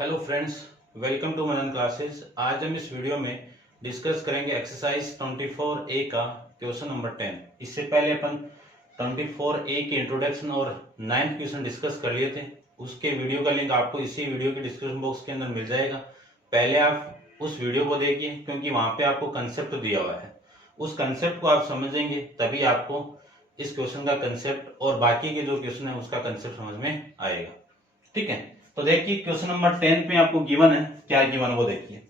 Hello friends, welcome to Manan classes. आज हम इस वीडियो में डिस्कस करेंगे एक्सरसाइज 24A का क्वेश्चन नंबर 10। इससे पहले अपन 24A की इंट्रोडक्शन और 9th क्वेश्चन डिस्कस कर लिए थे। उसके वीडियो का लिंक आपको इसी वीडियो के डिस्क्रिप्शन बॉक्स के अंदर मिल जाएगा। पहले आप उस वीडियो को देखिए क्योंकि वहां पे आपको कंसेप्ट दिया हुआ है। उस कंसेप्ट को आप समझेंगे तभी आपको इस क्वेश्चन का कंसेप्ट और बाकी के जो क्वेश्चन है उसका कंसेप्ट समझ में आएगा। ठीक है, तो देखिए क्वेश्चन नंबर 10 पे आपको गिवन है, क्या गिवन वो देखिए।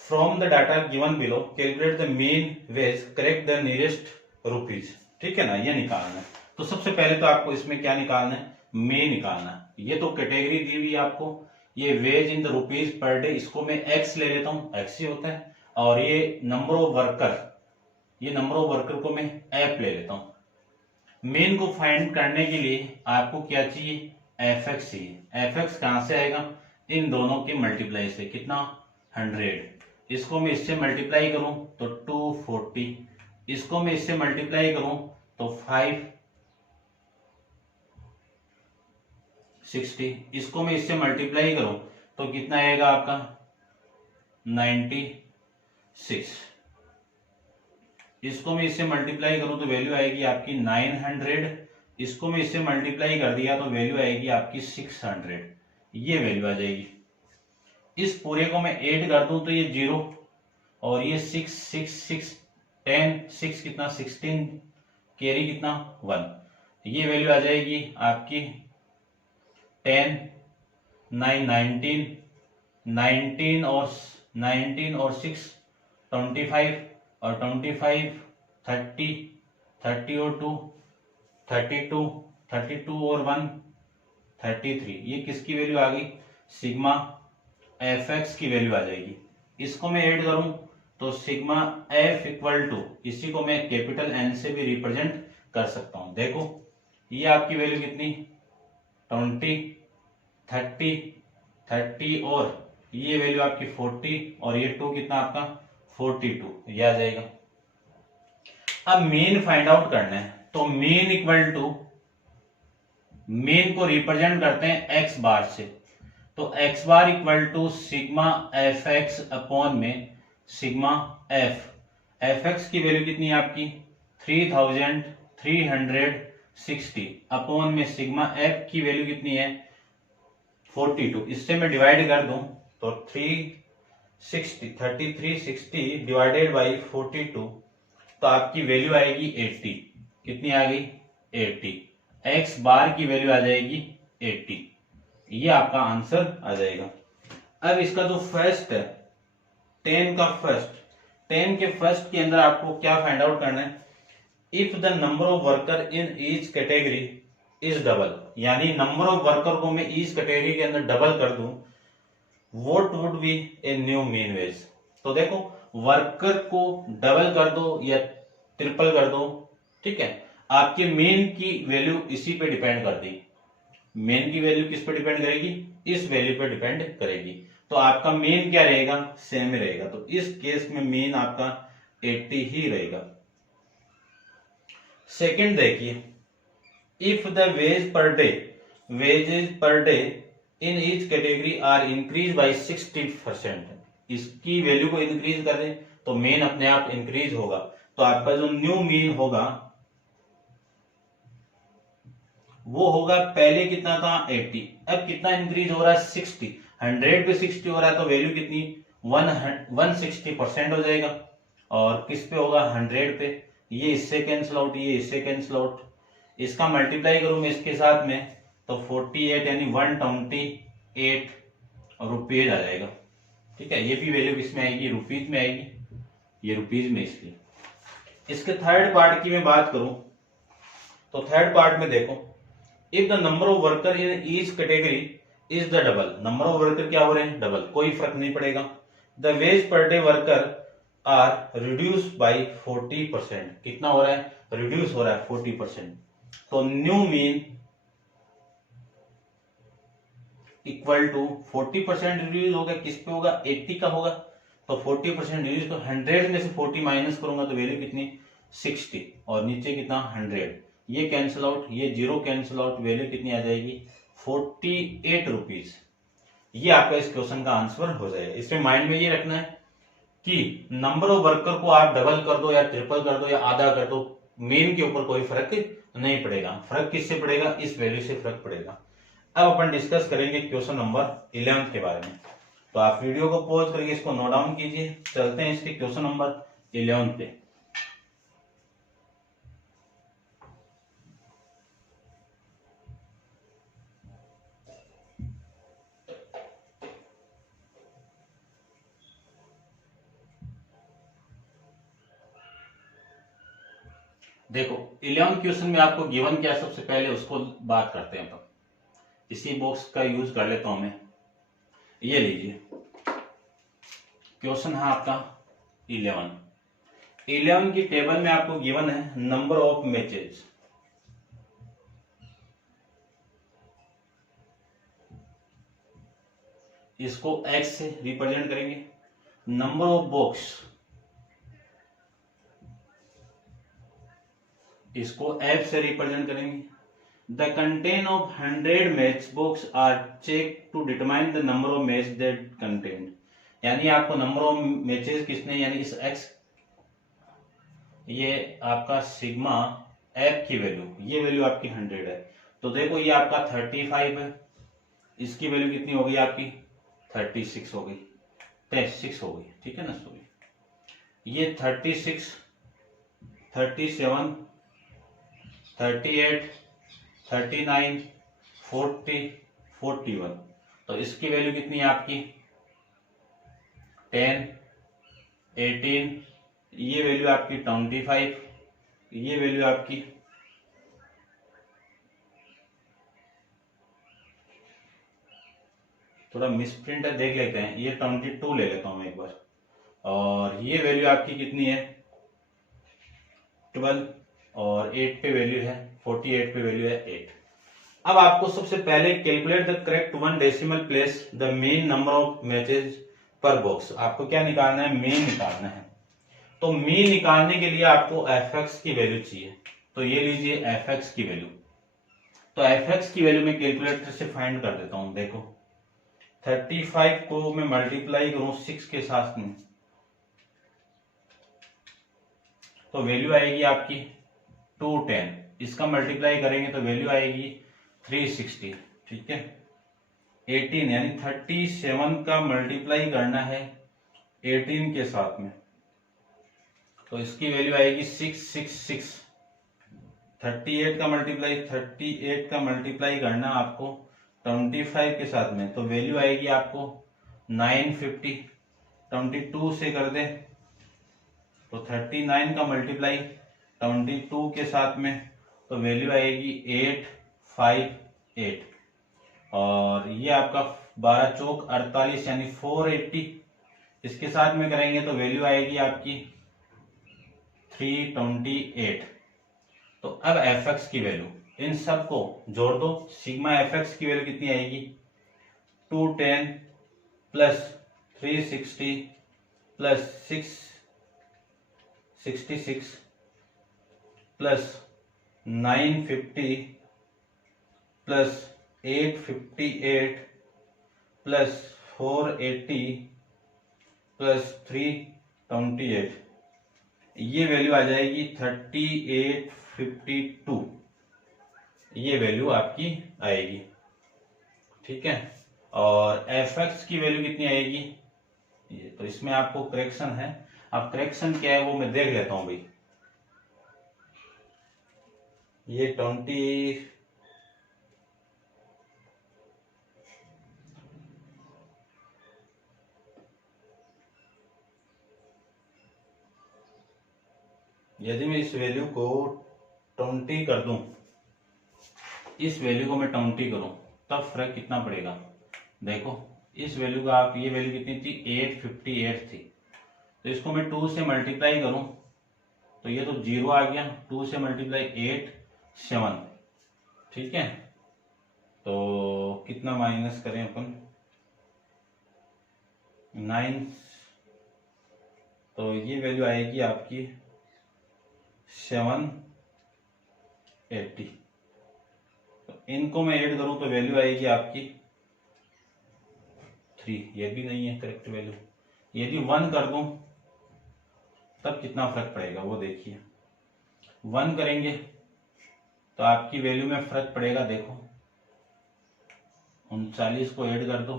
From the data given below calculate the mean wage correct the nearest rupees. ठीक है ना, ये निकालना है। तो सबसे पहले तो आपको इसमें क्या निकालना है, मीन निकालना है। ये तो कैटेगरी दी हुई है आपको, ये ways in the rupees per day, इसको मैं एक्स ले लेता हूँ, एक्स ही होता है। और ये नंबर ऑफ वर्कर, ये नंबर ऑफ वर्कर को मैं एफ ले लेता हूँ। मीन को फाइंड करने के लिए आपको क्या चाहिए, एफ एक्स चाहिए। एफ एक्स कहां से आएगा, इन दोनों के मल्टीप्लाई से। कितना, 100। इसको मैं इससे मल्टीप्लाई करूं तो 240, इसको मैं इससे मल्टीप्लाई करूं तो 560, इसको मैं इससे मल्टीप्लाई करूं तो कितना आएगा आपका 96। इसको मैं इससे मल्टीप्लाई करूं तो वैल्यू आएगी आपकी 900। इसको मैं इससे मल्टीप्लाई कर दिया तो वैल्यू आएगी आपकी 600। ये वैल्यू आ जाएगी। इस पूरे को मैं ऐड कर दूं तो ये 0 और ये 6 6 6 10 6 कितना 16, कैरी कितना 1। ये वैल्यू आ जाएगी आपकी 10 9 19 19 और 6 25 और 25 30 30 और 2 32 32 और 1 33। ये किसकी वैल्यू आ गई, सिग्मा एफ एक्स की वैल्यू आ जाएगी। इसको मैं ऐड करूं तो सिग्मा एफ इक्वल टू, इसी को मैं कैपिटल एन से भी रिप्रेजेंट कर सकता हूं। देखो ये आपकी वैल्यू कितनी 20 30 30 और ये वैल्यू आपकी 40 और ये 2 कितना आपका 42, ये आ जाएगा। अब मीन फाइंड आउट करना है तो मीन इक्वल टू, मीन को रिप्रेजेंट करते हैं एक्स बार से, तो X bar equal to sigma F X upon में सिग्मा एफ। एफ एक्स की वैल्यू कितनी है आपकी 3360 अपॉन में सिग्मा एफ की वैल्यू कितनी है 42। इससे मैं डिवाइड कर दूं तो 3360 डिवाइडेड बाई 42 तो आपकी वैल्यू आएगी 80। कितनी आ गई 80। एक्स बार की वैल्यू आ जाएगी 80। ये आपका आंसर आ जाएगा। अब इसका जो फर्स्ट है 10 का फर्स्ट, 10 के फर्स्ट के अंदर आपको क्या फाइंड आउट करना है, if the number of worker in each category is double, यानी नंबर ऑफ वर्कर को मैं ईच कैटेगरी के अंदर डबल कर दूं, what would be a new mean wage. तो देखो वर्कर को डबल कर दो या ट्रिपल कर दो, ठीक है, आपके मेन की वैल्यू इसी पे डिपेंड कर दी। मेन की वैल्यू किस पे डिपेंड करेगी, इस वैल्यू पे डिपेंड करेगी। तो आपका मेन क्या रहेगा, सेम ही रहेगा। तो इस केस में मेन आपका 80 ही रहेगा। सेकंड देखिए, if the wage per day, wages per day in each category are increase by 60%, इसकी वैल्यू को इंक्रीज कर दें तो मेन अपने आप इंक्रीज होगा। तो आपका जो न्यू मीन होगा वो होगा, पहले कितना था 80, अब कितना इंक्रीज हो रहा है 60। 100 पे 60 हो रहा है तो वैल्यू कितनी 160% हो जाएगा। और किस पे होगा 100 पे, ये इससे कैंसिल आउट, ये इससे कैंसिल आउट। इसका मल्टीप्लाई करूं मैं इसके साथ में तो 48 यानी 128 रुपीज आ जाएगा। ठीक है, ये भी वैल्यू किसमें आएगी, रुपीज में आएगी, ये रुपीज में। इसलिए इसके थर्ड पार्ट की मैं बात करूं तो थर्ड पार्ट में देखो, if the number of worker in each category is the double, number of worker क्या हो रहे हैं डबल, कोई फर्क नहीं पड़ेगा। The wage per day worker are reduce by 40%, कितना हो रहा है, रिड्यूस हो रहा है 40%। तो new mean equal to 40% reduce होगा, किस पे होगा 80 का होगा। तो 40% रिड्यूस, तो 100 में से 40 माइनस करूंगा तो वैल्यू कितनी 60 और नीचे कितना 100, ये कैंसिल आउट, ये जीरो कैंसिल आउट, वैल्यू कितनी आ जाएगी 48 रुपीज। ये आपका इस क्वेश्चन का आंसर हो जाएगा। इसमें माइंड में ये रखना है कि नंबर ऑफ वर्कर को आप डबल कर दो या ट्रिपल कर दो या आधा कर दो, मेन के ऊपर कोई फर्क नहीं पड़ेगा। फर्क किससे पड़ेगा? इस वैल्यू से फर्क पड़ेगा। अब अपन डिस्कस करेंगे क्वेश्चन नंबर 11 के बारे में। तो आप वीडियो को पॉज करके इसको नोट डाउन कीजिए। चलते हैं इसके क्वेश्चन नंबर 11 पे। देखो 11 क्वेश्चन में आपको गिवन क्या, सबसे पहले उसको बात करते हैं। तो इसी बॉक्स का यूज कर लेता हूं मैं। ये लीजिए क्वेश्चन है आपका 11 की टेबल में आपको गिवन है नंबर ऑफ मैचेस। इसको x से रिप्रेजेंट करेंगे। नंबर ऑफ बॉक्स, इसको f से रिप्रेजेंट करेंगे। The content of 100 match box are check to determine the number of match that content, यानी आपको नंबर ऑफ मैचेस किसने, यानी इस x, ये आपका सिग्मा f की वैल्यू, ये वैल्यू आपकी 100 है। तो देखो ये आपका 35 है, इसकी वैल्यू कितनी हो गई आपकी 36 हो गई, 36 हो गई, ठीक है ना। सॉरी ये 36, 37, 38, 39, 40, 41, तो इसकी वैल्यू कितनी है आपकी 10, 18, ये वैल्यू आपकी 25, ये वैल्यू आपकी थोड़ा मिसप्रिंट है, देख लेते हैं, ये 22 ले लेता हूं मैं एक बार। और ये वैल्यू आपकी कितनी है 12, और 8 पे वैल्यू है 48 पे वैल्यू है 8। अब आपको सबसे पहले calculate the correct one decimal place the main number of matches पर बॉक्स। आपको क्या निकालना है, मेन निकालना है। तो मेन निकालने के लिए आपको fx की वैल्यू चाहिए। तो ये लीजिए fx की वैल्यू। तो fx की वैल्यू मैं कैलकुलेटर से फाइंड कर देता हूं। देखो 35 को मैं मल्टीप्लाई करूं 6 के साथ में, तो वैल्यू आएगी आपकी 210। इसका मल्टीप्लाई करेंगे तो वैल्यू आएगी 360, ठीक है। 18 यानी 37 का मल्टीप्लाई करना है 18 के साथ में, तो इसकी वैल्यू आएगी 666। 38 का मल्टीप्लाई करना आपको 25 के साथ में, तो वैल्यू आएगी आपको 950। 22 से कर दे तो 39 का मल्टीप्लाई 22 के साथ में, तो वैल्यू आएगी 858। और ये आपका 12 चौक 48 यानी 480, इसके साथ में करेंगे तो वैल्यू आएगी आपकी 328। तो अब fx की वैल्यू इन सब को जोड़ दो। सिग्मा fx की वैल्यू कितनी आएगी 210 plus 360 plus 666 plus 950 plus 858 plus 480 plus 328, ये वैल्यू आ जाएगी 3852। ये वैल्यू आपकी आएगी, ठीक है। और fx की वैल्यू कितनी आएगी, ये तो इसमें आपको करेक्शन है। अब करेक्शन क्या है वो मैं देख लेता हूं भाई। ये 20, यदि मैं इस वैल्यू को 20 कर दूं, इस वैल्यू को मैं 20 करूं, तब फर्क कितना पड़ेगा। देखो इस वैल्यू का आप, ये वैल्यू कितनी थी 858 थी, तो इसको मैं 2 से मल्टीप्लाई करूं तो ये तो 0 आ गया। 2 से मल्टीप्लाई 8 7, ठीक है। तो कितना माइनस करें अपन 9, तो ये वैल्यू आएगी आपकी 780। तो इनको मैं ऐड करूं तो वैल्यू आएगी आपकी 3, ये भी नहीं है करेक्ट वैल्यू। यदि 1 कर दूं तब कितना फर्क पड़ेगा वो देखिए। 1 करेंगे तो आपकी वैल्यू में फर्क पड़ेगा, देखो 39 को ऐड कर दो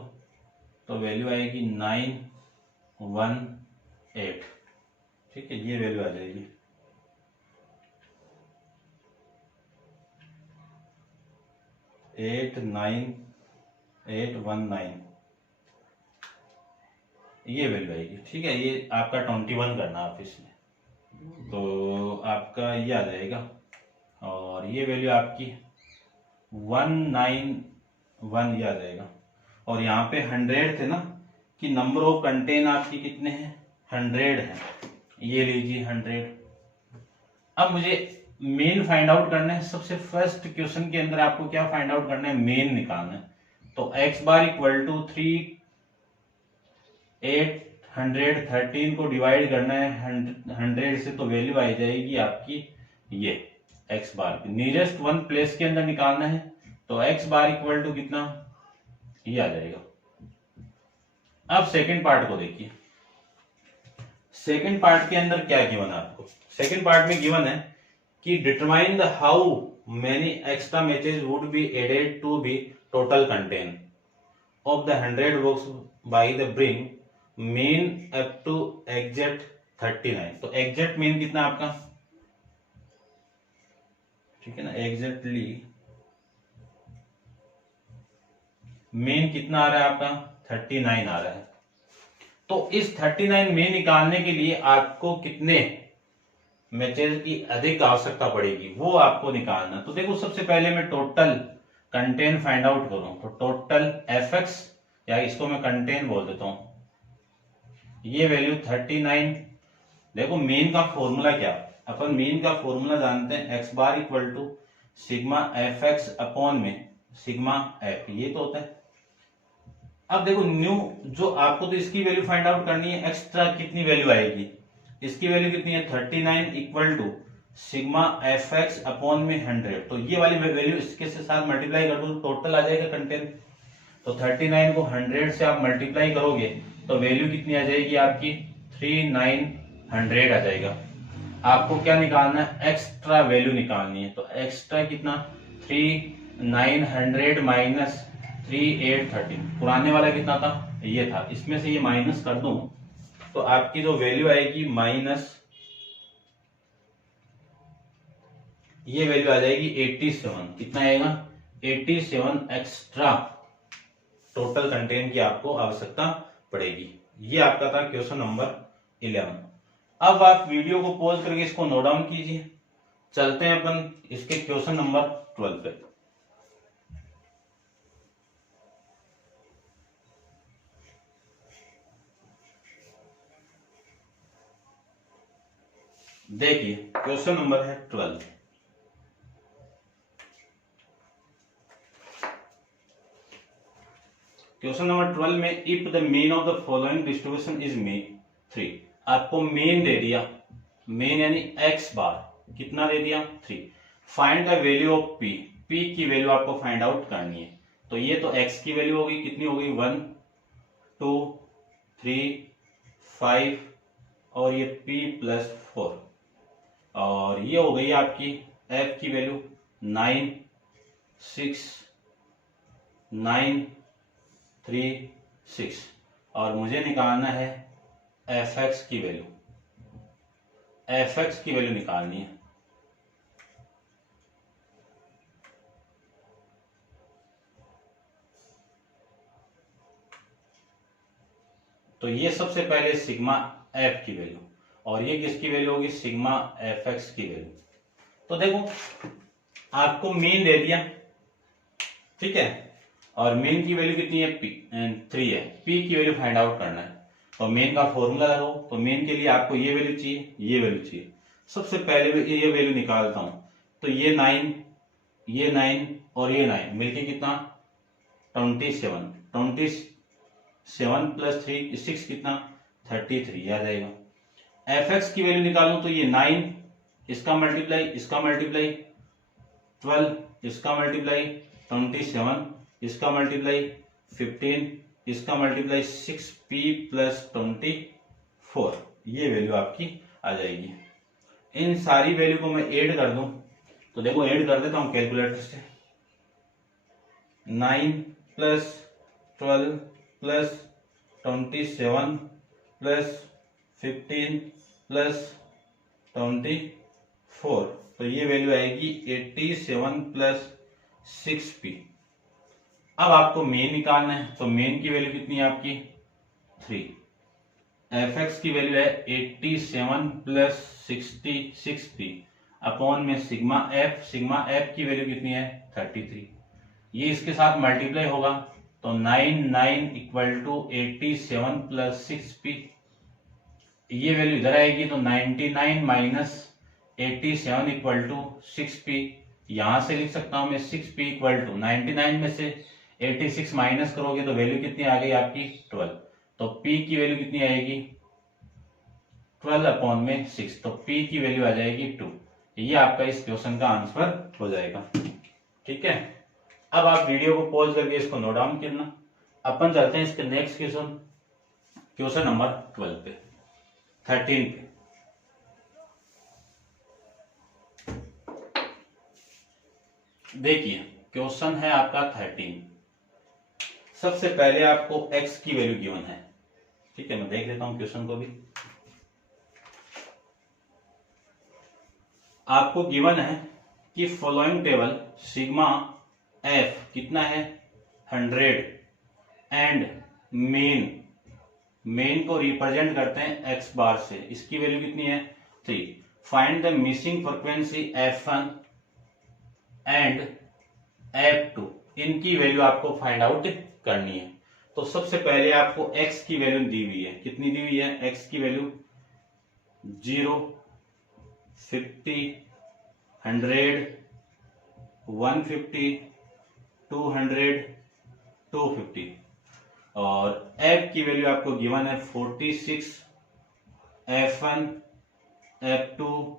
तो वैल्यू आएगी 918। ठीक है, ये वैल्यू आ जाएगी। एट 9,819 ये वैल्यू आएगी। ठीक है, ये आपका 21 करना ऑफिस में तो आपका ये आ जाएगा। और ये वैल्यू आपकी 191 ये आ जाएगा। और यहाँ पे 100 थे ना कि नंबर ऑफ कंटेन आपकी कितने हैं, 100 है। ये लीजिए 100। अब मुझे मेन फाइंड आउट करना है। सबसे फर्स्ट क्वेश्चन के अंदर आपको क्या फाइंड आउट करना है, मेन निकालना है। तो x बार इक्वल टू 3 813 को डिवाइड करना है 100 से, तो वैल्यू आ जाएगी आपकी ये x बार की नियरेस्ट 1 प्लेस के अंदर निकालना है। तो x बार इक्वल टू कितना, ये आ जाएगा। अब सेकंड पार्ट को देखिए। सेकंड पार्ट के अंदर क्या गिवन है आपको, सेकंड पार्ट में गिवन है कि determine the how many extra matches would be added to be total content of the 100 box by the bring mean up to exact 39। तो एग्जैक्ट मीन कितना आपका, ठीक है ना, एग्जैक्टली मीन कितना आ रहा है आपका 39 आ रहा है। तो इस 39 मीन निकालने के लिए आपको कितने मैचेस की अधिक आवश्यकता पड़ेगी वो आपको निकालना। तो देखो सबसे पहले मैं टोटल कंटेंट फाइंड आउट करूं तो टोटल एफएक्स, या इसको मैं कंटेंट बोल देता हूं, ये वैल्यू 39। देखो मीन का फॉर्मूला क्या, अपन मीन का फॉर्मूला जानते हैं, X bar equal to sigma F X upon में सिग्मा एफ, ये तो होता है। अब देखो न्यू जो आपको तो इसकी वैल्यू फाइंड आउट करनी है, एक्स्ट्रा कितनी वैल्यू आएगी, इसकी वैल्यू कितनी है 39 equal to sigma F X upon में 100। तो ये वाली वैल्यू इसके साथ मल्टीप्लाई कर दो टोटल आ जाएगा कंटेंट। तो 39 को 100 से आप मल्टीप्लाई करोगे तो वैल्यू कितनी आ जाएगी आपकी 3900 आ जाएगा। आपको क्या निकालना है, एक्स्ट्रा वैल्यू निकालनी है। तो एक्स्ट्रा कितना 3900 माइनस 3813, पुराने वाला कितना था, ये था, इसमें से ये माइनस कर दूं तो आपकी जो वैल्यू आएगी माइनस, ये वैल्यू आ जाएगी 87। कितना आएगा 87 एक्स्ट्रा टोटल कंटेंट की आपको आवश्यकता पड़ेगी। ये आपका था क्वेश्चन नंबर 11। अब आप वीडियो को पॉज करके इसको नोट डाउन कीजिए। चलते हैं अपन इसके क्वेश्चन नंबर 12 पे। देखिए क्वेश्चन नंबर है 12। क्वेश्चन नंबर 12 में if the mean of the following distribution is mean 3, आपको मीन दे दिया, मीन यानी एक्स बार कितना दे दिया 3, find the value of P, P की वैल्यू आपको फाइंड आउट करनी है। तो ये तो एक्स की वैल्यू होगी, कितनी होगी 1 2 3 5 और ये p प्लस 4, और ये हो गई आपकी f की वैल्यू 9 6 9 3 6, और मुझे निकालना है fx की वैल्यू, fx की वैल्यू निकालनी है। तो ये सबसे पहले सिग्मा f की वैल्यू, और ये किसकी वैल्यू होगी सिग्मा fx की वैल्यू। तो देखो आपको मीन दे दिया, ठीक है, और मीन की वैल्यू कितनी है 3 है, p की वैल्यू फाइंड आउट करना है। तो मीन का फॉर्मूला लगाओ, तो मीन के लिए आपको ये वैल्यू चाहिए, ये वैल्यू चाहिए। सबसे पहले ये वैल्यू निकालता हूं, तो ये 9 ये 9 और ये 9 मिलके कितना 27, 27 प्लस 3 6 कितना 33 आ जाएगा। fx की वैल्यू निकालूं तो ये 9 इसका मल्टीप्लाई 12 इसका मल्टीप्लाई 27 इसका मल्टीप्लाई 15 इसका मल्टीप्लाई 6p प्लस 24, ये वैल्यू आपकी आ जाएगी। इन सारी वैल्यू को मैं ऐड कर दूं तो देखो ऐड कर देता हूं कैलकुलेटर से। 9 प्लस 12 प्लस 27 प्लस 15 प्लस 24, तो ये वैल्यू आएगी 87 प्लस 6p। अब आपको मेन निकालना है, तो मेन की वैल्यू कितनी है आपकी 3। fx की वैल्यू है 87 प्लस 66p अपॉन में सिग्मा एफ की वैल्यू कितनी है 33। ये इसके साथ मल्टीप्लाई होगा तो 9 इक्वल टू 87 प्लस 6p, ये वैल्यू इधर आएगी तो 99 माइनस 87 इक्वल टू 6p। यहां से लिख सकता हूं मैं 6p इक्वल टू 99 में से 86 माइनस करोगे तो वैल्यू कितनी आ गई आपकी 12, तो p की वैल्यू कितनी आएगी 12 अपॉन में 6, तो p की वैल्यू आ जाएगी 2। ये आपका इस क्वेश्चन का आंसर हो जाएगा। ठीक है, अब आप वीडियो को पॉज करके इसको नोट डाउन करना। अपन चलते हैं इसके नेक्स्ट क्वेश्चन नंबर 12 पे, 13 पे। देखिए क्वेश्चन है आपका 13। सबसे पहले आपको x की वैल्यू गिवन है। ठीक है, मैं देख लेता हूं क्वेश्चन को भी। आपको गिवन है कि फॉलोइंग टेबल सिग्मा f कितना है 100 एंड मेन को रिप्रेजेंट करते हैं x बार से, इसकी वैल्यू कितनी है 3। Find the missing frequency f1 and f2, इनकी वैल्यू आपको फाइंड आउट करनी है। तो सबसे पहले आपको x की वैल्यू दी हुई है, कितनी दी हुई है x की वैल्यू 0, 50, 100, 150, 200, 250 और f की वैल्यू आपको गिवन है 46, f1, f2,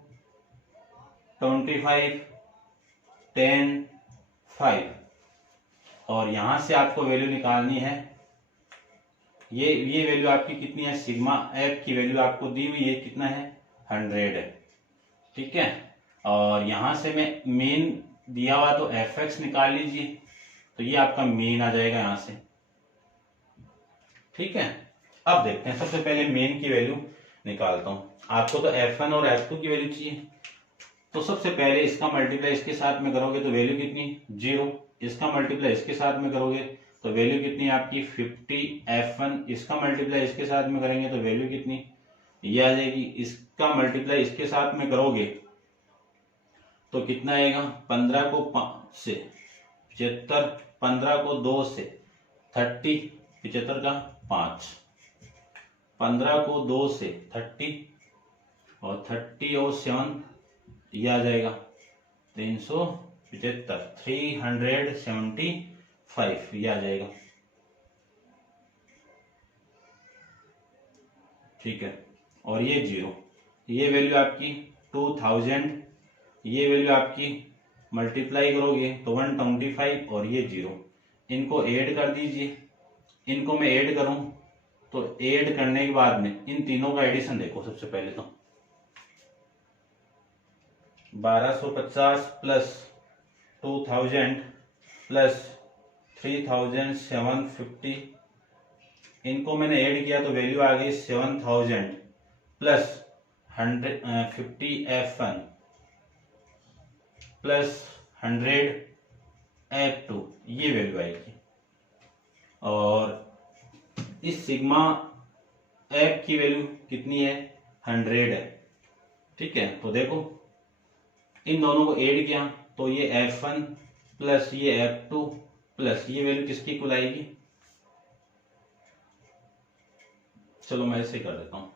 25, 10, 5 और यहां से आपको वैल्यू निकालनी है। ये वैल्यू आपकी कितनी है, सिग्मा एफ की वैल्यू आपको दी हुई है कितना है 100 है। ठीक है, और यहां से मैं मेन दिया हुआ तो एफ एक्स निकाल लीजिए, तो ये आपका मेन आ जाएगा यहां से। ठीक है, अब देखते हैं, सबसे पहले मेन की वैल्यू निकालता हूं। आपको तो F1 और F2 की वैल्यू चाहिए, तो सबसे पहले इसका मल्टीप्लाई इसके साथ में करोगे तो वैल्यू कितनी 0, इसका मल्टीप्लाई इसके साथ में करोगे तो वैल्यू कितनी आपकी 50 F1, इसका मल्टीप्लाई इसके साथ में करेंगे तो वैल्यू कितनी ये आ जाएगी। इसका मल्टीप्लाई इसके साथ में करोगे तो कितना आएगा, 15 को 5 से 75, 15 को 2 से 30, 75 का 5, 15 को 2 से 30 और 30 और 7 ये आ जाएगा 375, 375 ये आ जाएगा। ठीक है, और ये 0, ये वैल्यू आपकी 2000, ये वैल्यू आपकी मल्टीप्लाई करोगे तो 125 और ये 0, इनको ऐड कर दीजिए। इनको मैं ऐड करूं तो ऐड करने के बाद में इन तीनों का एडिशन देखो। सबसे पहले तो 1250 प्लस 2000 प्लस 3750, इनको मैंने ऐड किया तो वैल्यू आ गई 7000 प्लस 150 F1 प्लस 100 F2, ये वैल्यू आएगी। और इस सिग्मा F की वैल्यू कितनी है 100 है। ठीक है, तो देखो इन दोनों को ऐड किया तो ये F1 प्लस ये F2 प्लस ये वैल्यू किसकी इक्वल आएगी, चलो मैं ऐसे कर देता हूं,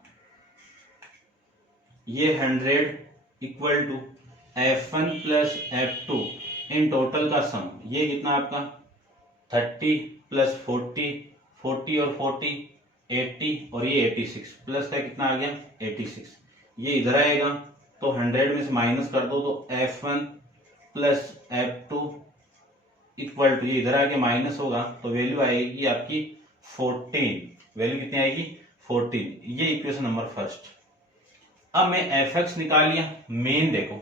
ये 100 equal to F1 plus F2 in total का सम, ये कितना आपका 30 प्लस 40, 40 और 40 80 और ये 86 प्लस का कितना आ गया 86, ये इधर आएगा तो 100 में से माइनस कर दो तो F1 plus F2 equal to, ये इधर आके माइनस होगा तो वैल्यू आएगी आपकी 14, वैल्यू कितनी आएगी 14। ये इक्वेशन नंबर फर्स्ट। अब मैं एफ एक्स निकाल लिया। मेन देखो,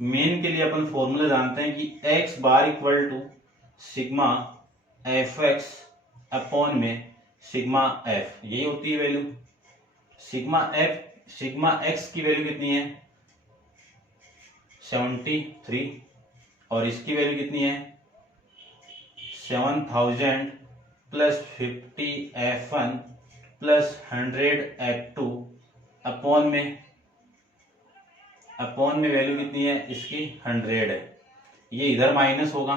मेन के लिए अपन फॉर्मूला जानते हैं कि X bar equal to sigma F X upon में सिग्मा एफ, यही होती है वैल्यू। सिग्मा एक्स की वैल्यू कितनी है 73 और इसकी वैल्यू कितनी है 7000 plus 50 F1 plus 100 F2 upon में वैल्यू कितनी है इसकी 100 है। ये इधर माइनस होगा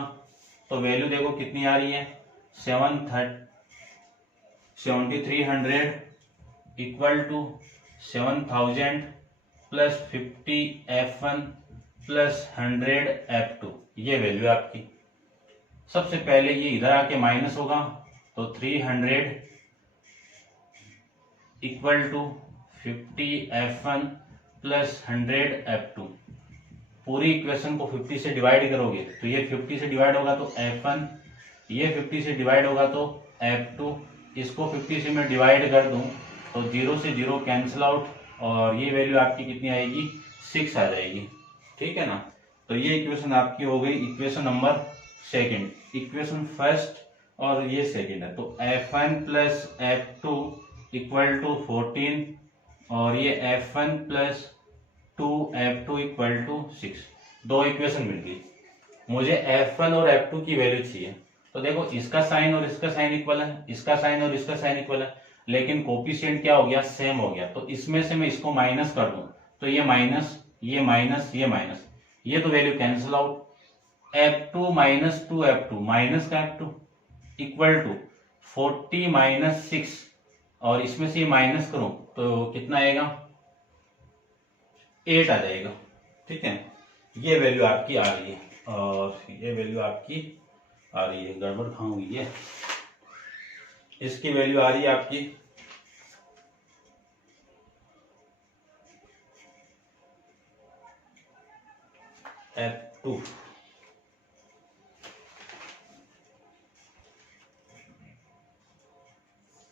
तो वैल्यू देखो कितनी आ रही है 7300 equal to 7000 plus 50 F1 plus 100 F2, ये वैल्यू आपकी। सबसे पहले ये इधर आके माइनस होगा तो 300 equal to 50 F1 plus 100 F2। पूरी इक्वेशन को 50 से डिवाइड करोगे तो ये 50 से डिवाइड होगा तो F1, ये 50 से डिवाइड होगा तो F2। इसको 50 से मैं डिवाइड कर दूं तो 0 से 0 कैंसिल आउट और ये वैल्यू आपकी कितनी आएगी 6 आ जाएगी। ठीक है ना। तो ये इक्वेशन आपकी हो गई equation number second. Equation first और ये सेकंड है तो F1 plus F2 equal to 14 और ये F1 plus 2F2 equal to 6। दो इक्वेशन मिल गई। मुझे F1 और F2 की वैल्यू चाहिए। तो देखो इसका साइन और इसका साइन इक्वल है, इसका साइन और इसका साइन इक्वल है, लेकिन कोफिशिएंट क्या हो गया सेम हो गया। तो इसमें से मैं इसको माइनस कर दूं तो ये माइनस, ये माइनस, ये माइनस, ये तो value cancel out. F2 minus 2F2 minus का F2 इक्वल टू 40 माइनस 6 और इसमें से माइनस करूं तो कितना आएगा 8 आ जाएगा। ठीक है, ये वैल्यू आपकी आ रही है और ये वैल्यू आपकी आ रही है, गड़बड़ कहाँ हुई है, इसकी वैल्यू आ रही है आपकी F2।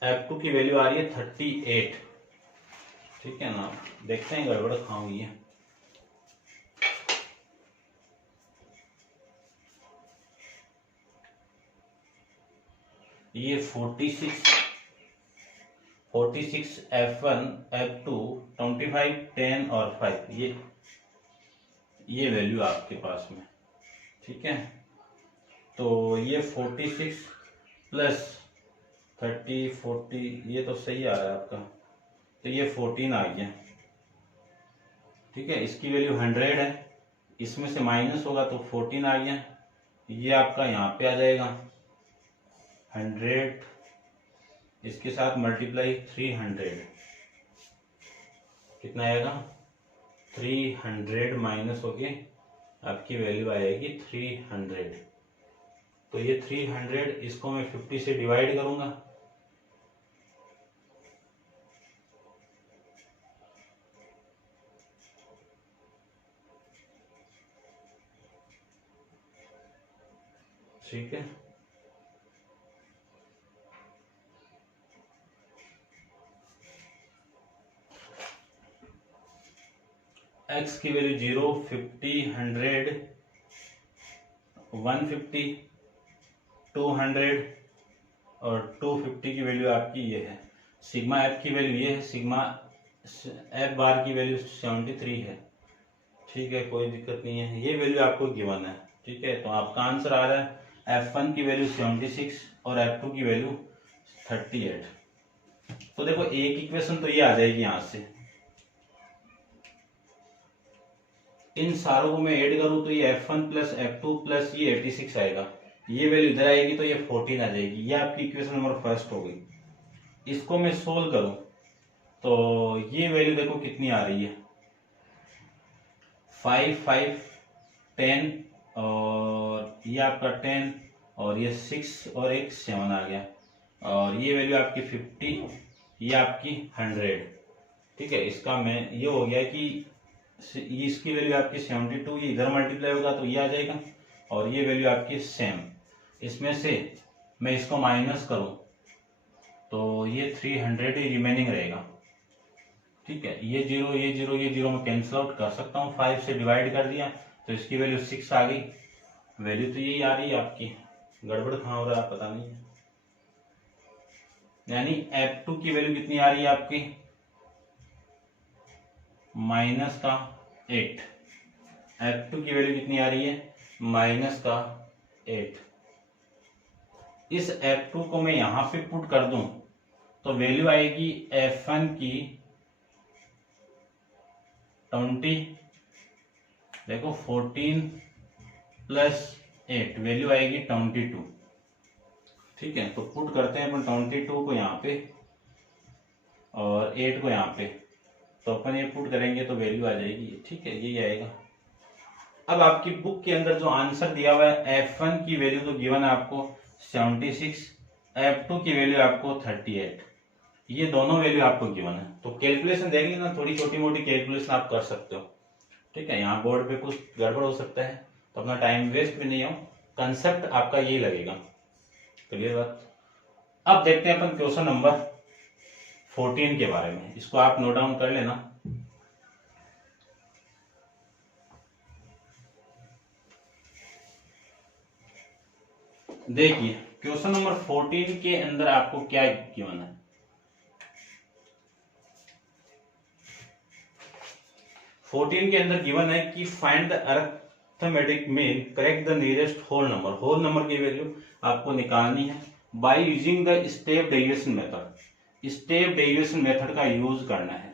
F2 की वैल्यू आ रही है 38। ठीक है ना, देखते हैं गड़बड़ कहाँ हुई है। ये 46 F1 F2 25 10 और 5, ये वैल्यू आपके पास में। ठीक है, तो ये 46 प्लस 30 40, ये तो सही आ रहा है आपका, तो ये 14 आ गया। ठीक है, इसकी वैल्यू 100 है, इसमें से माइनस होगा तो 14 आ गया। ये आपका यहाँ पे आ जाएगा 100, इसके साथ मल्टीप्लाई 300, कितना आएगा 300 माइनस होके आपकी वैल्यू आएगी 300। तो ये 300 इसको मैं 50 से डिवाइड करूंगा ठीक है। x की वैल्यू 0 50 100 150 200 और 250 की वैल्यू आपकी ये है। सिग्मा एफ की वैल्यू ये है, सिग्मा एफ बार की वैल्यू 73 है। ठीक है, कोई दिक्कत नहीं है, ये वैल्यू आपको गिवन है। ठीक है, तो आपका आंसर आ रहा है F1 की वैल्यू 76 और F2 की वैल्यू 38। तो देखो एक इक्वेशन तो ये आ जाएगी यहां से, इन सारों को मैं ऐड करूं तो ये F1 प्लस F2 प्लस ये 86 आएगा, ये वैल्यू इधर आएगी तो ये 14 आ जाएगी। ये आपकी इक्वेशन नंबर फर्स्ट हो गई। इसको मैं सोल्व करूं तो ये वैल्यू देखो कितनी आ रही है 5 5 10 और ये आपका 10 और ये 6 और एक 7 आ गया और ये वैल्यू आपकी 50, ये आपकी 100। ठीक है, इसका मैं ये हो गया कि इसकी वैल्यू आपकी 72, ये इधर मल्टीप्लाई होगा तो ये आ जाएगा और ये वैल्यू आपकी सेम। इसमें से मैं इसको माइनस करूं तो ये 300 ही रिमेनिंग रहेगा। ठीक है, ये जीरो में कैंसिल आउट कर सकता हूँ, 5 से डिवाइड कर दिया तो इसकी वैल्यू 6 आ गई। वैल्यू तो यही आ रही है आपकी, गड़बड़ कहाँ हो रहा है पता नहीं है। यानी F2 की वैल्यू कितनी आ रही है आपकी, माइनस का 8। F2 की वैल्यू कितनी आ रही है, माइनस का 8। इस F2 को मैं यहां पे पुट कर दूं तो वैल्यू आएगी F1 की 20, देखो 14 प्लस 8 वैल्यू आएगी 22। ठीक है, तो पुट करते हैं अपन 22 को यहाँ पे और 8 को यहाँ पे, तो अपन ये पुट करेंगे तो वैल्यू आ जाएगी। ठीक है, यही आएगा। अब आपकी बुक के अंदर जो आंसर दिया हुआ है, F1 की वैल्यू तो गिवन है आपको 76, F2 की वैल्यू आपको 38, ये दोनों वैल्यू आपको गिवन है। तो कैलकुलेशन देख लेना, थोड़ी छोटी मोटी कैलकुलेशन आप कर सकते हो। ठीक है, यहाँ बोर्ड पे कुछ गड़बड़ हो सकता है तो अपना टाइम वेस्ट भी नहीं हो, कंसेप्ट आपका यही लगेगा। क्लियर बात। अब देखते हैं अपन क्वेश्चन नंबर 14 के बारे में, इसको आप नोट डाउन कर लेना। देखिए क्वेश्चन नंबर 14 के अंदर आपको क्या गिवन है। के अंदर गिवन है कि find the arithmetic mean, correct the nearest whole number. Whole number की वैल्यू आपको निकालनी है by using the step deviation method. Step deviation method का यूज करना है।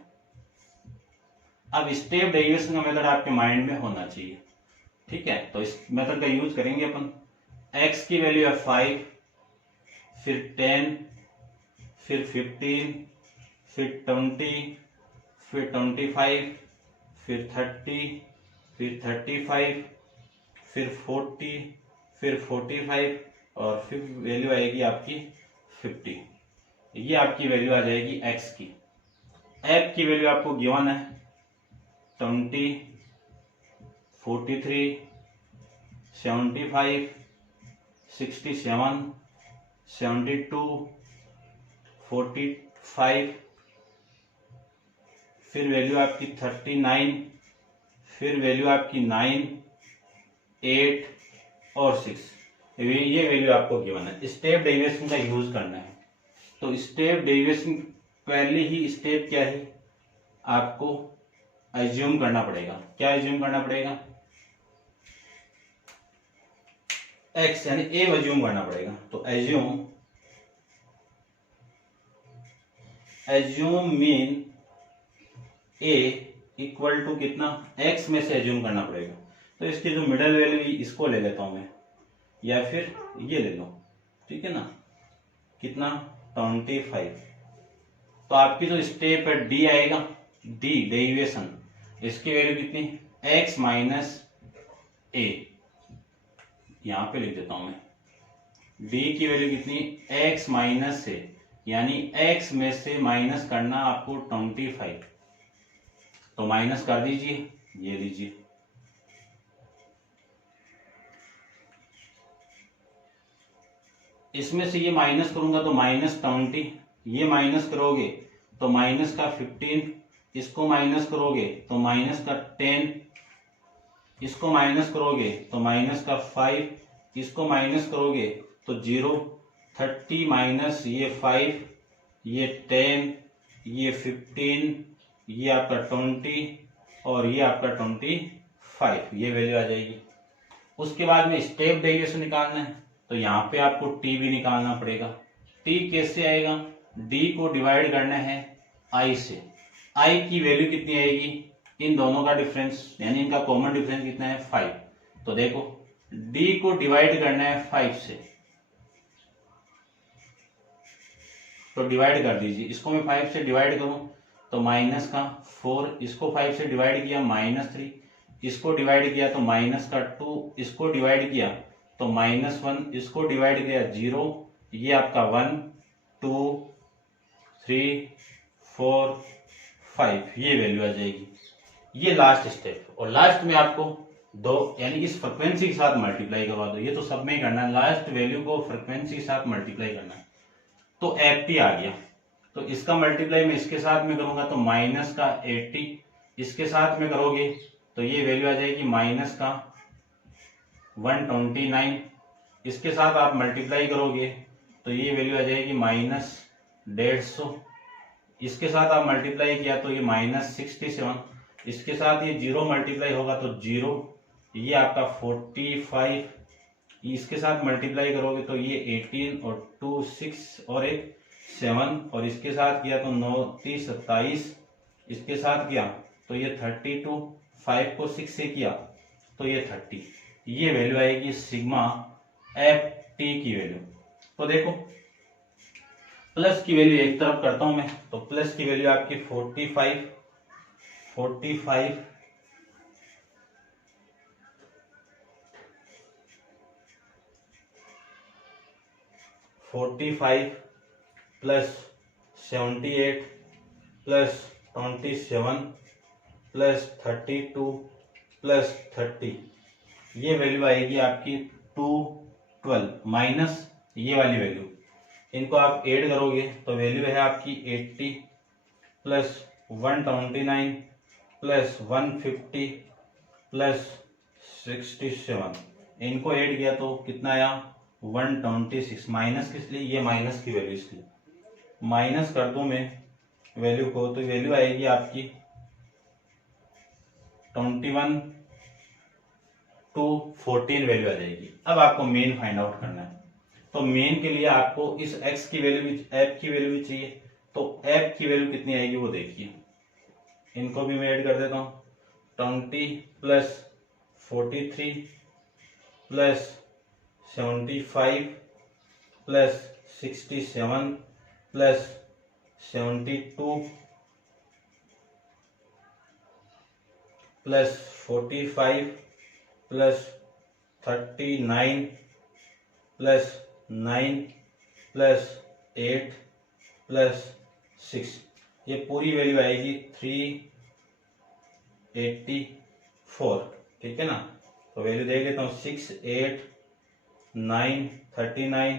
अब स्टेप डेविएशन का मेथड आपके माइंड में होना चाहिए। ठीक है, तो इस मेथड का यूज करेंगे अपन। x की वैल्यू है 5, फिर 10, फिर 15, फिर 20, फिर 25, फिर 30, फिर 35, फिर 40, फिर 45 और फिर वैल्यू आएगी आपकी 50। ये आपकी वैल्यू आ जाएगी x की। f की वैल्यू आपको गिवन है 20, 43, 75, 67, 72, 45, फिर वैल्यू आपकी 39, फिर वैल्यू आपकी 9, 8 और 6। ये वैल्यू आपको गिवन है। स्टेप डेविएशन का यूज करना है। तो स्टेप डेविएशन पहले ही स्टेप क्या है, आपको एज्यूम करना पड़ेगा। क्या एज्यूम करना पड़ेगा, x यानी a एज्यूम करना पड़ेगा। तो assume mean a equal to कितना, x में से एज्यूम करना पड़ेगा। तो इसकी जो मिडल वैल्यू इसको ले लेता हूं मैं, या फिर ये ले लो। ठीक है ना, कितना 25। तो आपकी जो स्टेप है d आएगा, d डेविएशन, इसकी वैल्यू कितनी, x माइनस a, यहां पे लिख देता हूं मैं। d की वैल्यू कितनी, x माइनस a, यानी x में से माइनस करना आपको 25। तो माइनस कर दीजिए, ये लीजिए। इसमें से ये माइनस करूंगा तो -20, ये माइनस करोगे तो माइनस का 15, इसको माइनस करोगे तो माइनस का 10, इसको माइनस करोगे तो माइनस का 5, इसको माइनस करोगे तो 0, 30 माइनस ये 5, ये 10, ये 15, ये आपका 20 और ये आपका 25, ये वैल्यू आ जाएगी। उसके बाद में स्टेप डेविएशन निकालना है, तो यहाँ पे आपको t भी निकालना पड़ेगा। t कैसे आएगा, d को डिवाइड करना है i से। i की वैल्यू कितनी आएगी, इन दोनों का डिफरेंस यानी इनका कॉमन डिफरेंस कितना है 5। तो देखो d को डिवाइड करना है 5 से, तो डिवाइड कर दीजिए। इसको मैं 5 से डिवाइड करूं तो माइनस का 4, इसको 5 से डिवाइड किया -3, इसको डिवाइड किया तो माइनस का 2, इसको डिवाइड किया तो -1, इसको डिवाइड किया 0, ये आपका 1, 2, 3, 4, 5, ये वैल्यू आ जाएगी। ये लास्ट स्टेप, और लास्ट में आपको दो यानी इस फ्रीक्वेंसी के साथ मल्टीप्लाई करवा दो। ये तो सब में ही करना है, लास्ट वैल्यू को फ्रीक्वेंसी के साथ मल्टीप्लाई करना है। तो FP आ गया। तो इसका मल्टीप्लाई मैं इसके साथ में करूंगा तो माइनस का 80, इसके साथ में करोगे तो ये वैल्यू आ जाएगी माइनस का 129, इसके साथ आप मल्टीप्लाई करोगे तो ये वैल्यू आ जाएगी माइनस 150, इसके साथ आप मल्टीप्लाई किया तो ये माइनस 67, इसके साथ ये जीरो मल्टीप्लाई होगा तो जीरो, ये आपका 45, इसके साथ मल्टीप्लाई करोगे तो ये 18 और 2 6 और एक 7, और इसके साथ किया तो 9 30 27, इसके साथ किया तो ये 32, 5 को 6 से किया तो ये 30, ये वैल्यू आएगी सिग्मा एफ टी की वैल्यू। तो देखो प्लस की वैल्यू एक तरफ करता हूं मैं, तो प्लस की वैल्यू आपकी 45 प्लस 78 प्लस 27 प्लस 32 प्लस 30, ये वैल्यू आएगी आपकी 212 माइनस ये वाली वैल्यू, इनको आप ऐड करोगे तो वैल्यू है आपकी 80 प्लस 129 प्लस 150 प्लस 67, इनको ऐड किया तो कितना आया 126, माइनस किस लिए, ये माइनस की वैल्यू इसलिए माइनस कर दूं मैं वैल्यू को तो वैल्यू आएगी आपकी 21 to 14 वैल्यू आ जाएगी। अब आपको मेन फाइंड आउट करना है, तो मेन के लिए आपको इस x की वैल्यू भी, f की वैल्यू भी चाहिए, तो f की वैल्यू कितनी आएगी वो देखिए, इनको भी मैं ऐड कर देता हूं 20 plus 43 plus 75 plus 67 plus 72 plus 45 plus 39 plus 9 plus 8 plus 6, ये पूरी वैल्यू आएगी 384, ठीक है ना। तो वैल्यू देख लेता हूँ 6 8 9 39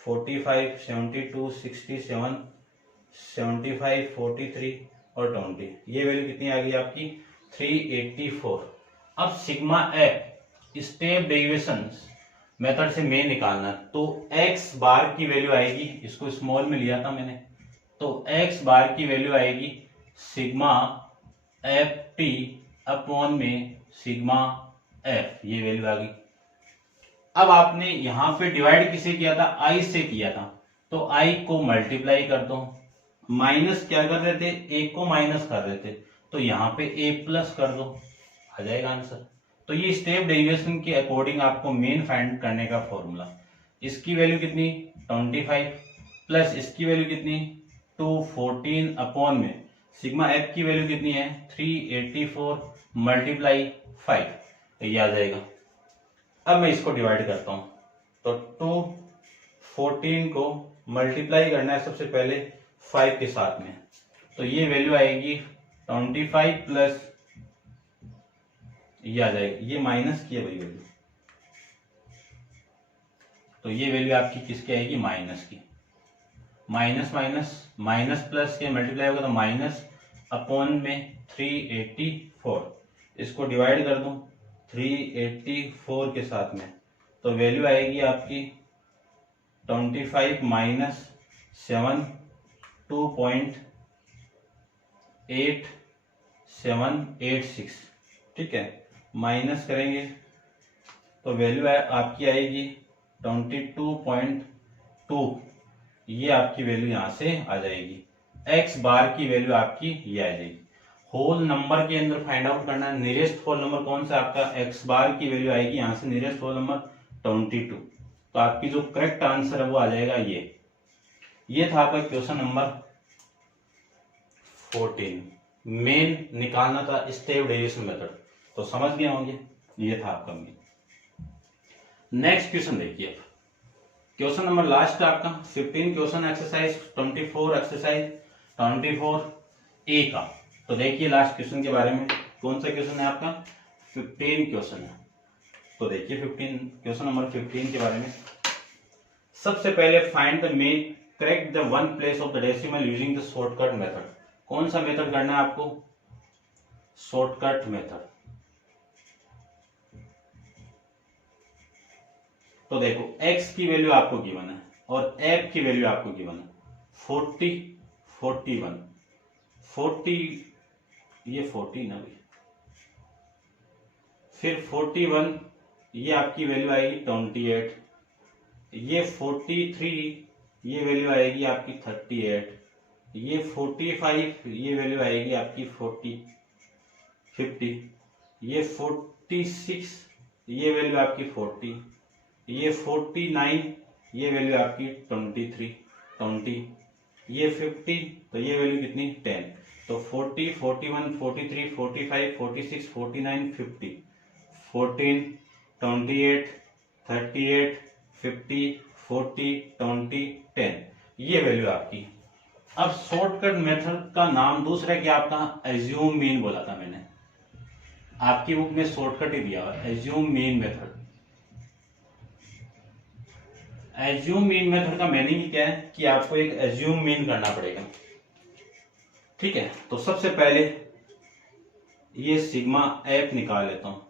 45 72 67 75 43 और 20, ये वैल्यू कितनी आ गई आपकी 384। अब sigma F step derivation method से मेन निकालना, तो x बार की वैल्यू आएगी, इसको स्मॉल में लिया था मैंने, तो x बार की वैल्यू आएगी सिग्मा एफ टी अपॉन में सिग्मा एफ, ये वैल्यू आ गई। अब आपने यहां पे डिवाइड किसे किया था, i से किया था, तो i को मल्टीप्लाई कर दो, माइनस क्या कर रहे थे, a को माइनस कर रहे थे, तो यहाँ पे a प्लस कर दो, आ जाएगा आंसर। तो ये स्टेप डेरिवेशन के अकॉर्डिंग आपको मेन फाइंड करने का फॉर्मूला, इसकी वैल्यू कितनी 25 प्लस इसकी वैल्यू कितनी 214 अपॉन में सिग्मा एफ की वैल्यू कितनी है 384 मल्टीप्लाई 5, तो ये आ जाएगा। अब मैं इसको डिवाइड करता हूं, तो 214 को मल्टीप्लाई करना है सबसे पहले 5 के साथ में, तो ये वैल्यू आएगी 25 प्लस ये आ जाएगी, ये माइनस की है भाई वैल्यू, तो ये वैल्यू आपकी किसकी आएगी माइनस की, माइनस माइनस माइनस प्लस के मल्टीप्लाई होगा तो माइनस अपॉन में 384, इसको डिवाइड कर दूं 384 के साथ में, तो वैल्यू आएगी आपकी 25 माइनस 7 2.8786, ठीक है, माइनस करेंगे तो वैल्यू आपकी आएगी 22.2, ये आपकी वैल्यू यहां से आ जाएगी। x बार की वैल्यू आपकी ये आ जाएगी। होल नंबर के अंदर फाइंड आउट करना है, नियरेस्ट होल नंबर कौन सा आपका, x बार की वैल्यू आएगी यहां से नियरेस्ट होल नंबर 22, तो आपकी जो करेक्ट आंसर है वो आ जाएगा ये था आपका क्वेश्चन नंबर 14, मेन निकालना था स्टेप डेरिवेशन मेथड, तो समझ गए होंगे, ये था आपका मेन। नेक्स्ट क्वेश्चन देखिए, क्वेश्चन नंबर लास्ट आपका 15 क्वेश्चन एक्सरसाइज 24 एक्सरसाइज 24 ए का, तो देखिए लास्ट क्वेश्चन के बारे में, कौन सा क्वेश्चन है आपका 15 क्वेश्चन है, तो देखिए 15 क्वेश्चन नंबर 15 के बारे में। सबसे पहले find the correct the one place of the decimal using the shortcut method. कौन सा मेथड करना है आपको? Shortcut method. तो देखो x की वैल्यू आपको गिवन है और f की वैल्यू आपको गिवन है 40, 41, 40, ये 40 ना भाई, फिर 41, ये आपकी वैल्यू आएगी 28, ये 43, ये वैल्यू आएगी आपकी 38, ये 45, ये वैल्यू आएगी आपकी 50, ये 46, ये वैल्यू आपकी 40, ये 49, ये वैल्यू आपकी 20, ये 50, तो ये वैल्यू कितनी 10। तो 40, 41, 43, 45, 46, 49, 50, 14, 28, 38, 50, 40, 20, 10, ये वैल्यू आपकी। अब शॉर्टकट मेथड का नाम दूसरा क्या आपका? एज्यूम मीन बोला था मैंने, आपकी बुक में शॉर्टकट ही दिया हुआ है assume mean method. Assume mean method का मीनिंग क्या है कि आपको एक एज्यूम मीन करना पड़ेगा, ठीक है। तो सबसे पहले ये सिग्मा एफ निकाल लेता हूं।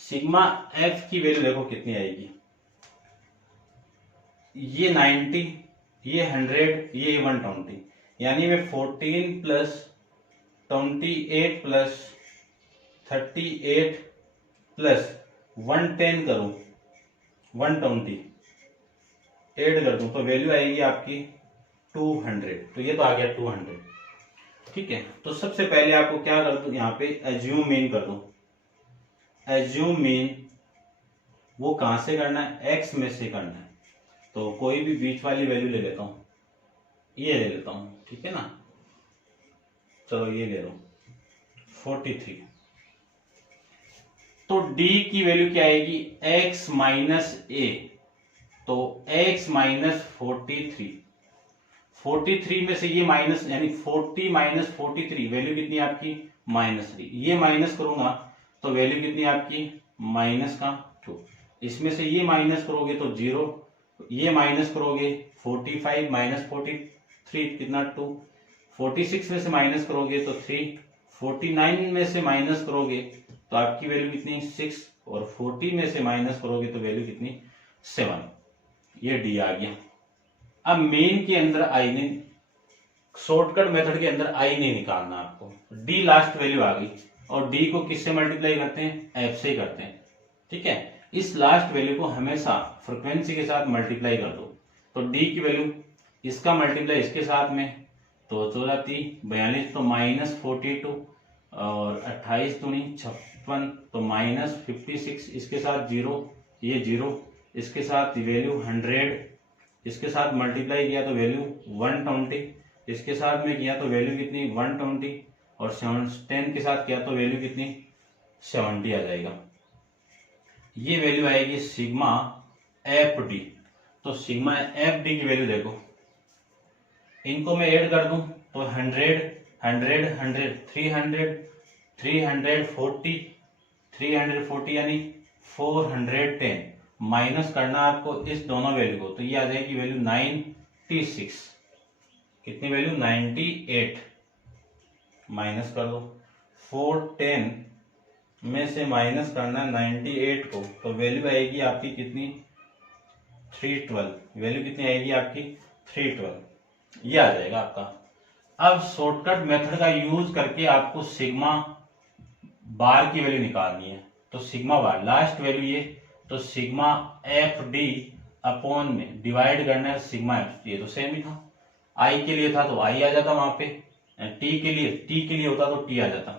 सिग्मा एफ की वैल्यू देखो कितनी आएगी, ये 90, ये 100, ये 120, यानी मैं 14 प्लस 28 प्लस 38 प्लस 110 करूं, 120 ऐड कर दूं तो वैल्यू आएगी आपकी 200। तो ये तो आ गया 200, ठीक है। तो सबसे पहले आपको क्या कर दूं, यहाँ पे एज्यूम मीन कर दूं। एज्यूम मीन वो कहां से करना है? एक्स में से करना है। तो कोई भी बीच वाली वैल्यू ले लेता हूं, ये ले लेता हूं, ठीक है ना। चलो ये ले लो 43। तो d की वैल्यू क्या आएगी? x माइनस ए, तो x माइनस 43, 43 में से ये माइनस, यानी 40 माइनस 43 वैल्यू कितनी आपकी? -3। ये माइनस करूंगा तो वैल्यू कितनी आपकी? माइनस का 2। इसमें से ये माइनस करोगे तो 0, ये माइनस करोगे 45 माइनस 43 कितना 2, 46 में से माइनस करोगे तो 3, 49 में से माइनस करोगे तो आपकी वैल्यू कितनी? 6, और 40 में से माइनस करोगे तो वैल्यू कितनी? 7। ये डी आ गया। अब मेन के अंदर आई नहीं, शॉर्टकट मेथड के अंदर आई नहीं निकालना आपको, डी लास्ट वैल्यू आ गई, और डी को किससे मल्टीप्लाई करते हैं? एफ से करते हैं, ठीक है। इस लास्ट वैल्यू को हमेशा फ्रीक्वेंसी के साथ मल्टीप्लाई कर दो। तो डी की वैल्यू इसका मल्टीप्लाई इसके साथ में, तो 14 42, तो -42, और 28 दूनी 56, तो -56, इसके साथ 0, ये 0, इसके साथ वैल्यू 100, इसके साथ मल्टीप्लाई किया तो वैल्यू 120, इसके साथ में किया तो वैल्यू कितनी? 120, और 10 के साथ किया तो वैल्यू कितनी? 70 आ जाएगा। ये वैल्यू आएगी सिग्मा एफ डी। तो सिग्मा एफ डी की वैल्यू देखो, इनको मैं ऐड कर दूं तो 100, 100, 100, 300, 340, 340 यानी 410। माइनस करना आपको इस दोनों वैल्यू को, तो ये आ जाएगी वैल्यू 96। कितनी वैल्यू? 98। माइनस कर दो, 410 में से माइनस करना 98 को, तो वैल्यू आएगी आपकी कितनी? 312। वैल्यू कितनी आएगी आपकी? 312। ये आ जाएगा आपका। अब शॉर्टकट मेथड का यूज करके आपको सिग्मा बार की वैल्यू निकालनी है। तो सिग्मा बार लास्ट वैल्यू ये, तो सिग्मा एफ डी अपॉन में डिवाइड करना है सिग्मा एफ। ये तो सेम ही था, आई के लिए था तो आई आ जाता वहां पे, टी के लिए होता तो टी आ जाता।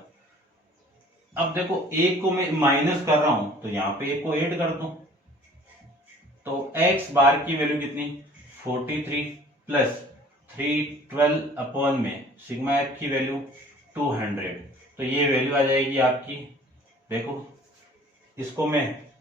अब देखो एक को मैं माइनस कर रहा हूं तो यहाँ पे एक को ऐड कर दूं, तो एक्स बार की वैल्यू कितनी? 43 प्लस 312 अपॉन में सिग्मा एफ की वैल्यू 200। तो ये वैल्यू आ जाएगी आपकी, देखो इसको मैं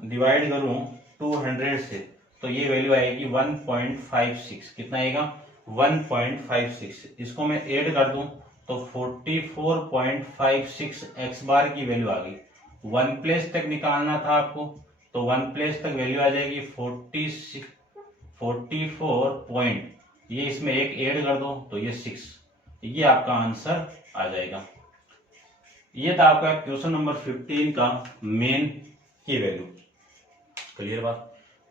डिवाइड करूं 200 से, तो ये वैल्यू आएगी 1.56। कितना आएगा? 1.56। इसको मैं ऐड कर दूं तो 44.56 एक्स बार की वैल्यू आ गई। 1 प्लेस तक निकालना था आपको, तो 1 प्लेस तक वैल्यू आ जाएगी 44 पॉइंट, ये इसमें एक ऐड कर दो तो ये 6, ये आपका आंसर आ जाएगा। ये था आपका क्वेश्चन नंबर 15 का मेन की वैल्यू। क्लियर बात?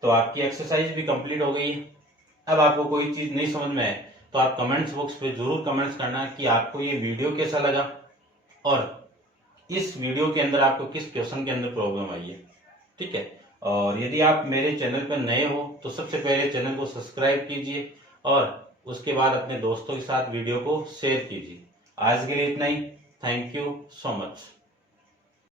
तो आपकी एक्सरसाइज भी कंप्लीट हो गई है। अब आपको कोई चीज नहीं समझ में आए तो आप कमेंट्स बॉक्स पे जरूर कमेंट्स करना कि आपको ये वीडियो कैसा लगा और इस वीडियो के अंदर आपको किस क्वेश्चन के अंदर प्रॉब्लम आई है। ठीक है, और यदि आप मेरे चैनल पर नए हो तो सबसे पहले चैनल को सब्सक्राइब कीजिए और उसके बाद अपने दोस्तों के साथ वीडियो को शेयर कीजिए। आज के लिए इतना ही। Thank you so much.